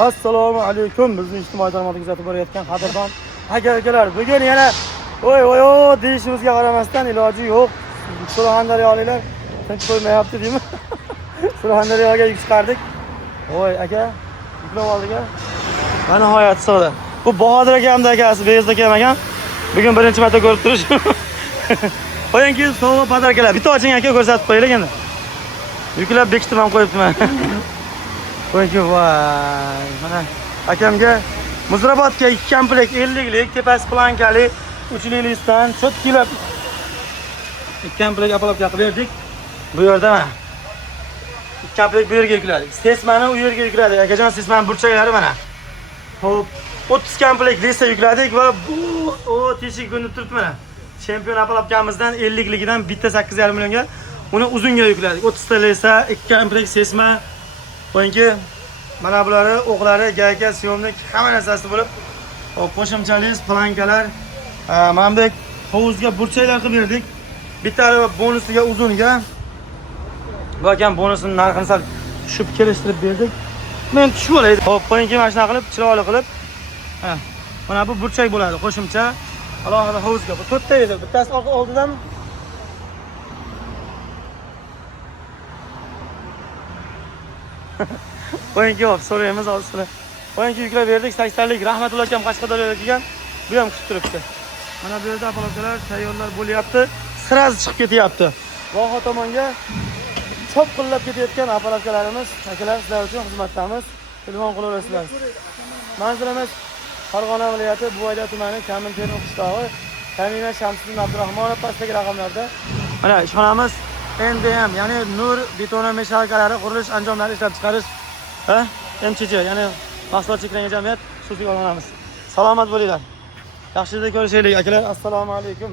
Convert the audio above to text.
Assalomu alaykum. Bizning ijtimoiy tarmoqda kuzatib borayotgan qadrdon aka-ukalar. Bugun yana oy deyishimizga qaramasdan iloji yo'q. Surxondaryoliklar tinch qo'ymayapti deymi? Surxondaryoga chiqardik. Voy aka, yuklab oldik a. Mana nihoyat sig'di. Bu Bahodir akamning akasi, Beyazda akam ekan. Bugun birinchi marta ko'rib turish. Qo'yingki sovg'a podarkalar. Bitta oching aka, ko'rsatib qo'yaylik endi. Yuklab bekitib ham qo'yibman. Qo'yingki voy. Mana akamga Muzrabotga 2 komplekt 50 lik, tepasi plankali, uchlilikdan cho'tkilab 2 komplekt apalabga qilib berdik. Bu yerda mana 2 komplekt bu yerga yukladik. Sesmani u yerga yukladik. Akajon sesmani burchaklari mana. Xo'p, 30 komplekt lista yukladik va bu teshik ko'rinib turibdi mana. Chempion apalabkamizdan 50 ligidan bitta 8,5 millionga uni uzunga yukladik. 30 ta lista, 2 komplekt sesma. Qo'yingki mana bulari o'qlari, gayka, syomnik hamma narsasi bo'lib, qo'shimchalik plankalar, mana bu hovuzga burchaklar qilib berdik. Bitta bonusiga uzunga. Bu ham bonusining narxini sal tushib kelishtirib berdik. Men tushib olaydi. Xo'p, qo'yingki mana shuna qilib, chiroyli qilib. Mana bu burchak bo'ladi, qo'shimcha. Alohida hovuzga. Bu 4 ta edi. Bittasi oldidan Qo'yingki hop, so'raymiz hozir. Qo'yingki yuklab berdik, 80 lik. Rahmatulloh akam Qashqadaryoga kelgan. Bu ham kutib turibdi. Mana bu yerda apalakalar tayyorlar bo'lyapti. Siraz chiqib ketyapti. Voha tomonga chop qilib ketayotgan apalakalarimiz, akalar sizlar uchun xizmatdamiz. Telefon qilaverasizlar. Manzilimiz Farg'ona viloyati Buvayda tumani Kamin-Termiz qishlog'i. Kamina Shamsiddin Abdurahmonov pastdagi raqamlarda. Mana ishxonamiz NDM, ya'ni Nur betona mexanikalari qurilish anjomlari ishlab chiqarish, MCC, ya'ni mahsulot cheklangan jamiyat xususiy olamamiz. Salomat bo'linglar. Yaxshida ko'rishaylik akalar. Assalomu alaykum.